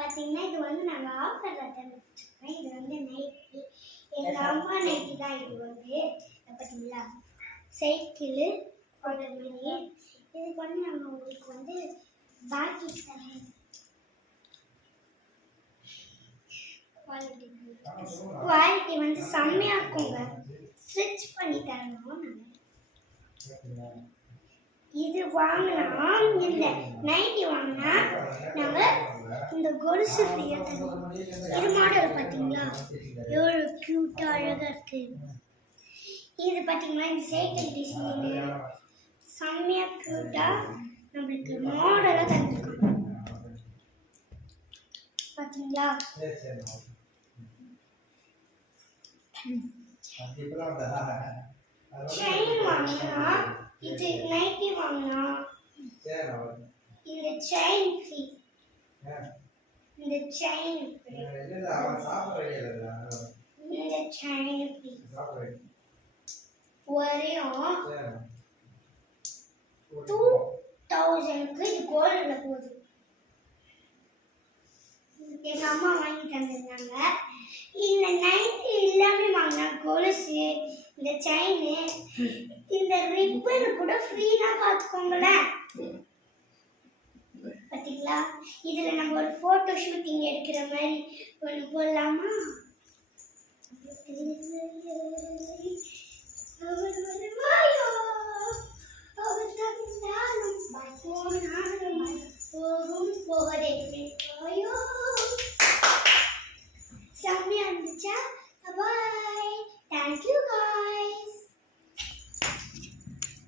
பார்த்தீங்கன்னா இது வந்து நாங்கள் ஆஃபரில் தந்துட்டுருக்கோம். இது வந்து நைட்டி, எங்கள் அம்மா நைட்டி தான். இது வந்து பார்த்தீங்களா சைக்கிளு போட்ட மாதிரி. இதுக்கு வந்து நாங்கள் உங்களுக்கு வந்து பாக்கி தரேன். குவாலிட்டி வந்து செம்மையாக இருக்குங்க. ஸ்டிச் பண்ணி தரணும். நாங்கள் இது வாங்கினா இந்த நைட்டி வாங்கினா நாங்கள் இந்த கொலுசு ஃப்ரீயாக தருவோம். இது மாடல் பார்த்தீங்களா எவ்வளோ க்யூட்டாக அழகாக இருக்கு. இது பார்த்தீங்கன்னா இந்த சைக்கிள் டிசைனு செம்மையாக க்யூட்டாக நம்மளுக்கு மாடலாக தந்துருக்கோம். பார்த்தீங்களா செயின் வாங்கினா இது நைட்டி வாங்கினா இந்த செயின் ஃப்ரீ. இந்த செயின் ஃப்ரீ. வரையும் 2000க்கு இது கோல்டில் போகுது. எங்கள் அம்மா வாங்கி தந்திருந்தாங்க. இந்த நைட்டி எல்லாமே வாங்கினா கொலுசு, இந்த செயினு, இந்த ரிப்பன் கூட ஃப்ரீனா பார்த்துக்கோங்களேன். பார்த்தீங்களா இதில் நம்ம ஒரு ஃபோட்டோ ஷூட்டிங் எடுக்கிற மாதிரி ஒன்று போடலாமா? அவர் வருவாயோ அவர்